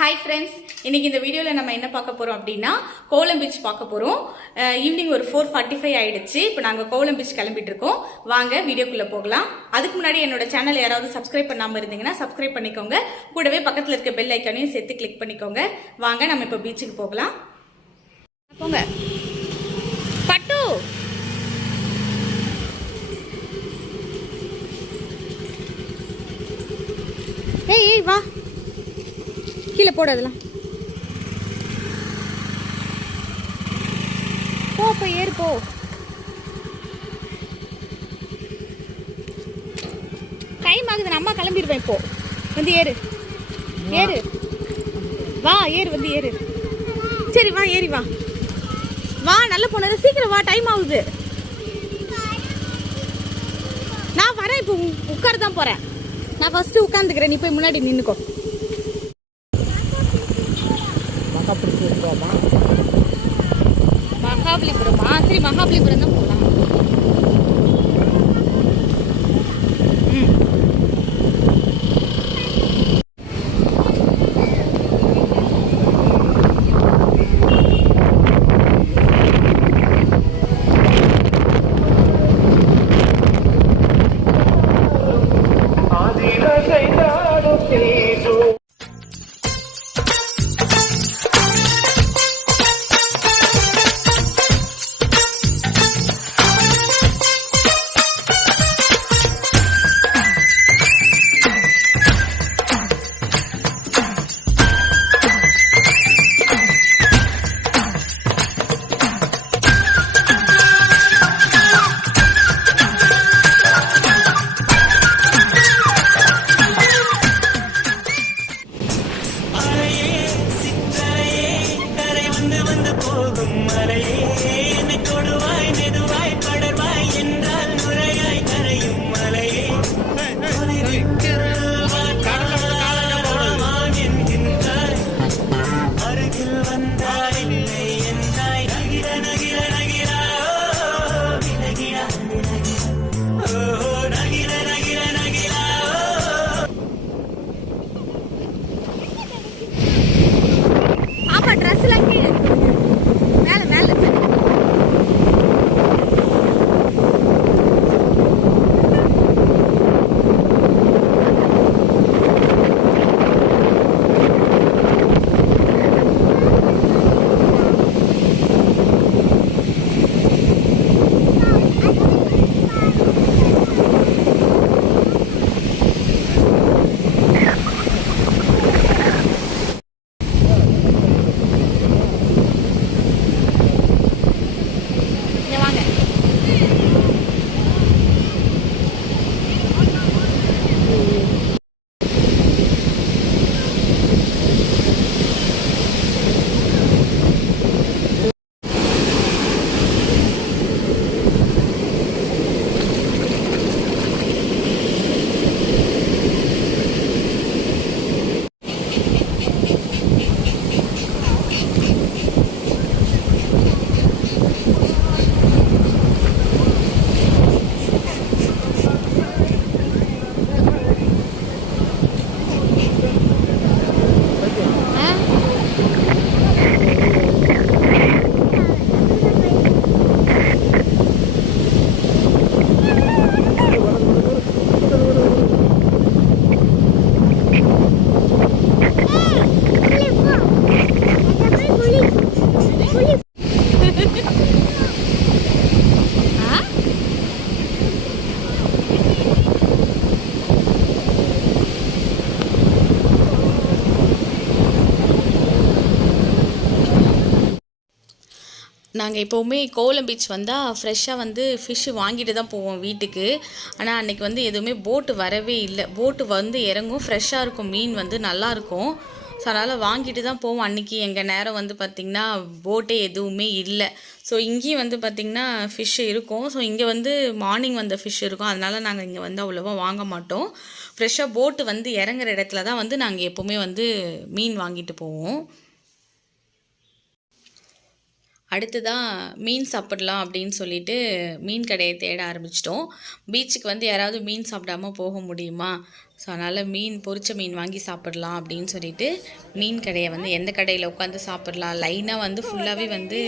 Hi friends, இன்னைக்கு இந்த வீடியோவில் நம்ம என்ன பார்க்க போகிறோம் அப்படின்னா கோவளம் பீச் பார்க்க போகிறோம். ஈவினிங் ஒரு 4:45 ஆயிடுச்சு. இப்போ நாங்கள் கோவளம் பீச் கிளம்பிட்டு இருக்கோம். வாங்க வீடியோக்குள்ளே போகலாம். அதுக்கு முன்னாடி என்னோட சேனல் யாராவது சப்ஸ்கிரைப் பண்ணாமல் இருந்தீங்கன்னா சப்ஸ்கிரைப் பண்ணிக்கோங்க. கூடவே பக்கத்தில் இருக்க பெல் ஐக்கானையும் சேர்த்து கிளிக் பண்ணிக்கோங்க. வாங்க நம்ம இப்போ பீச்சுக்கு போகலாம். போங்க பட்டு. ஏய் வா, கீழே போடு. அதெல்லாம் போ ஏறு போ. டைம் ஆகுது, அம்மா கிளம்பிடுவேன். இப்போ வந்து ஏறு ஏறு வா, ஏறு வந்து ஏறு. சரி வா, ஏறி வா வா. நல்ல பொண்ணு, சீக்கிரம் வா, டைம் ஆகுது. நான் வரேன், இப்போ உட்கார தான் போறேன். நான் ஃபர்ஸ்ட் உட்காந்துக்கிறேன், நீ போய் முன்னாடி நின்னுக்கோ. மகாபலிபுரமா? சரி, மகாபலிபுரம் தான் போகலாம். நாங்கள் எப்போவுமே கோவளம் பீச் வந்தால் ஃப்ரெஷ்ஷாக வந்து ஃபிஷ்ஷு வாங்கிட்டு தான் போவோம் வீட்டுக்கு. ஆனால் அன்றைக்கி வந்து எதுவுமே போட்டு வரவே இல்லை. போட்டு வந்து இறங்கும், ஃப்ரெஷ்ஷாக இருக்கும், மீன் வந்து நல்லாயிருக்கும். ஸோ அதனால் வாங்கிட்டு தான் போவோம். அன்றைக்கி எங்கள் நேரம் வந்து பார்த்திங்கன்னா போட்டே எதுவுமே இல்லை. ஸோ இங்கேயும் வந்து பார்த்திங்கன்னா ஃபிஷ்ஷு இருக்கும். ஸோ இங்கே வந்து மார்னிங் வந்த ஃபிஷ் இருக்கும். அதனால் நாங்கள் இங்கே வந்து அவ்வளோவா வாங்க மாட்டோம். ஃப்ரெஷ்ஷாக போட்டு வந்து இறங்குற இடத்துல தான் வந்து நாங்கள் எப்போவுமே வந்து மீன் வாங்கிட்டு போவோம். அடுத்ததாக மீன் சாப்பிடலாம் அப்படின்னு சொல்லிட்டு மீன் கடையை தேட ஆரம்பிச்சிட்டோம். பீச்சுக்கு வந்து யாராவது மீன் சாப்பிடாமல் போக முடியுமா? ஸோ அதனால் பொரிச்ச மீன் வாங்கி சாப்பிடலாம் அப்படின்னு சொல்லிட்டு மீன் கடையை வந்து எந்த கடையில் உட்காந்து சாப்பிட்லாம், லைனாக வந்து ஃபுல்லாகவே வந்து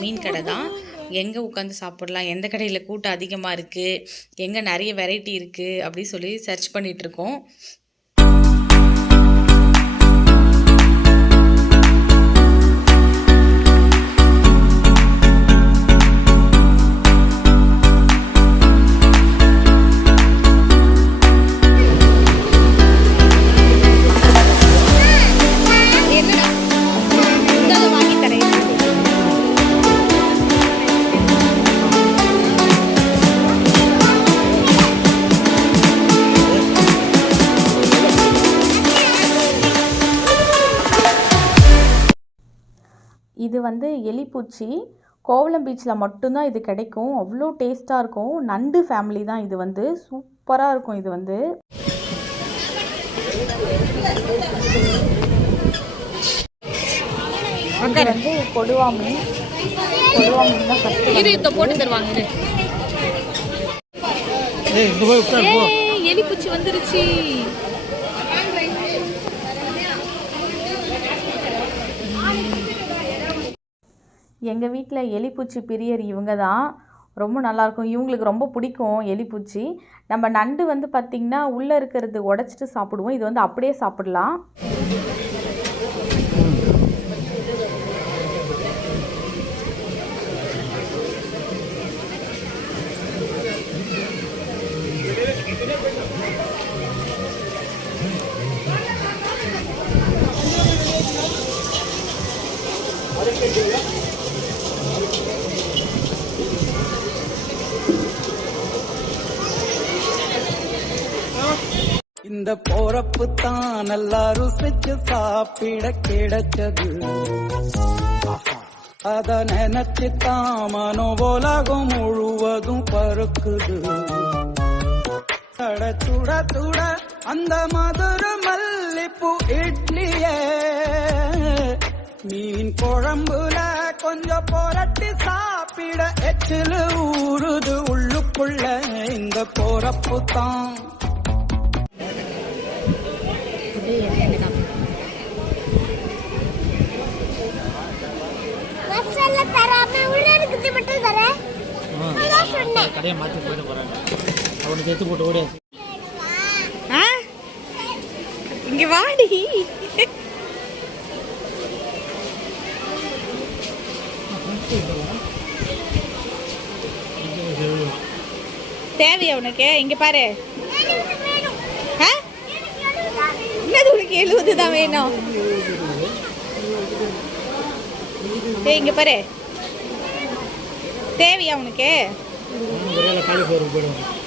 மீன் கடை தான். எங்கே உட்காந்து சாப்பிட்லாம், எந்த கடையில் கூட்டம் அதிகமாக இருக்குது, எங்கே நிறைய வெரைட்டி இருக்குது அப்படி சொல்லி சர்ச் பண்ணிகிட்ருக்கோம். இது வந்து எலிப்பூச்சி. கோவளம் பீச்சில் மட்டும்தான் இது கிடைக்கும். அவ்வளோ டேஸ்ட்டாக இருக்கும். நண்டு ஃபேமிலி தான் இது வந்து. சூப்பராக இருக்கும் இது வந்து. இது வந்து கொடுவா மீன். கொடுவா மீன் தான் ஃபஸ்ட்டு போட்டு தருவாங்க. எலிப்பூச்சி வந்துருச்சு. எங்கள் வீட்டில் எலிப்பூச்சி பிரியர் இவங்க தான். ரொம்ப நல்லாயிருக்கும். இவங்களுக்கு ரொம்ப பிடிக்கும் எலிப்பூச்சி. நம்ம நண்டு வந்து பார்த்திங்கன்னா உள்ளே இருக்கிறது உடச்சிட்டு சாப்பிடுவோம். இது வந்து அப்படியே சாப்பிடலாம். இந்த போறப்பு தான் நல்லா ருசிச்சு சாப்பிட கிடைச்சது. அத நினைச்சுதான் மனோபோலகம் முழுவதும் பருக்குது. சுட சுட சுட அந்த மதுர மல்லிப்பூ இட்லியே மீன் குழம்புல கொஞ்சம் புரட்டி சாப்பிட எச்சில் ஊறுது உள்ளுக்குள்ள. இந்த போறப்பு தான் கடையை மாற்றி போயிட்டு போறாங்க. அவனுக்கு எடுத்து போட்டு ஓடியா. இங்க வாடி. தேவையா உனக்கு? இங்க பாரு. என்னது உனக்கு 70 தான் வேணும்? இங்க பாரு. தேவையா உனக்கு?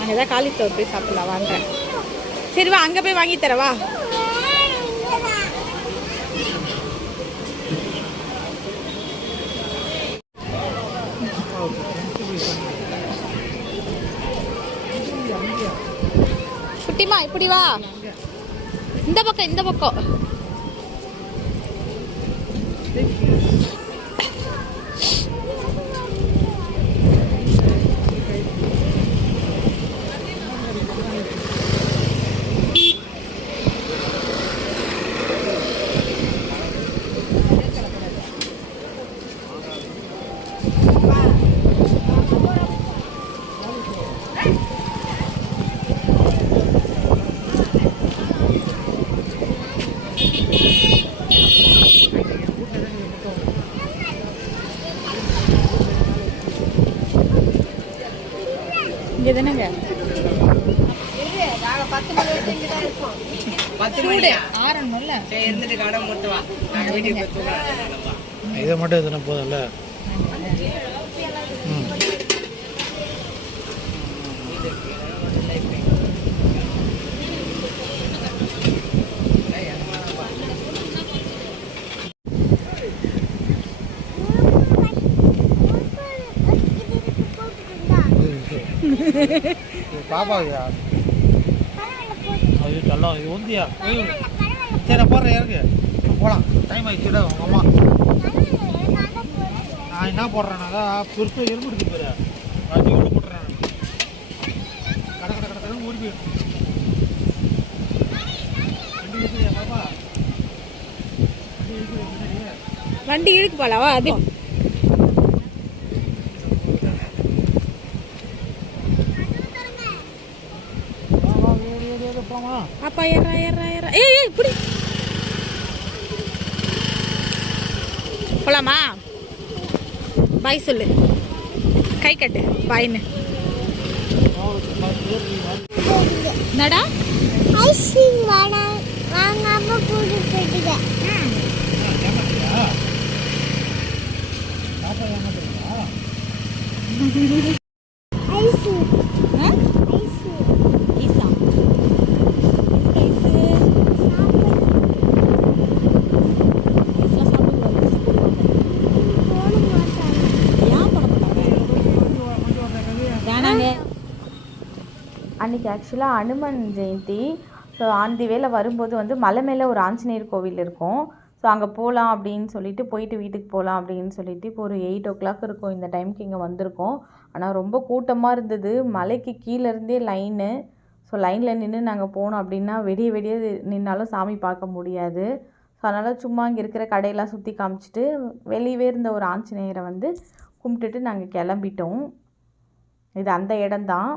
அங்கதான் காலிஃப்ளவர் போய் சாப்பிடலாம் வாங்க. சரி வா, அங்க போய் வாங்கி தரவா. குட்டிமா இப்படி வா. இந்த பக்கம் இந்த பக்கம். இங்கே தானேங்க? இதை மட்டும் எதுனா போதும்ல. பாப்பாவியா? அது நல்லா இது உந்தியா? சரி நான் போடுறேன், இருக்கு போகலாம். டைம் ஆகிடுச்சுடா உங்கள் அம்மா. நான் என்ன போடுறேன்னா பெருசாக எறும்பு எடுத்து போயிரு அது உள்ள போட்டுறேன் கடை கடை கடை ஓடி போயிடும் வண்டி இருக்குதா பாப்பா வண்டி இருக்குது முன்னாடி வண்டி இழுக்கு போலவா அது போமா அப்பா ஏறா ஏறா ஏறா ஏய் ஏய் இப்படி போலாமா பாய் சொல்லு கை கட்டு பாய்னு நடா ஐஸ்கிரீம் வாங்காம கூட்டிட்டு போயிட்டுங்க. ஐஸ் ஐஸ் ஈசா ஐஸு ஐஸ்லாம் சாப்பிடக்கூடாது போட மாட்டாங்க. ஏன் பண்ண மாட்டாங்க வேணாங்க அன்றைக்கி ஆக்சுவலாக அனுமன் ஜெயந்தி. ஸோ ஆந்தி வேலை வரும்போது வந்து மலை மேலே ஒரு ஆஞ்சநேயர் கோவில் இருக்கும். ஸோ அங்கே போகலாம் அப்படின்னு சொல்லிட்டு போயிட்டு வீட்டுக்கு போகலாம் அப்படின்னு சொல்லிட்டு இப்போ ஒரு 8 o'clock இருக்கும். இந்த டைமுக்கு இங்கே வந்திருக்கோம். ஆனால் ரொம்ப கூட்டமாக இருந்தது. மலைக்கு கீழேருந்தே லைனு. ஸோ லைனில் நின்று நாங்கள் போனோம் அப்படின்னா விடிய விடிய நின்னாலும் சாமி பார்க்க முடியாது. ஸோ அதனால் சும்மா இங்கே இருக்கிற கடையெல்லாம் சுற்றி காமிச்சிட்டு வெளியவே இருந்த ஒரு ஆஞ்சநேயரை வந்து கும்பிட்டுட்டு நாங்கள் கிளம்பிட்டோம். இது அந்த இடம்தான்.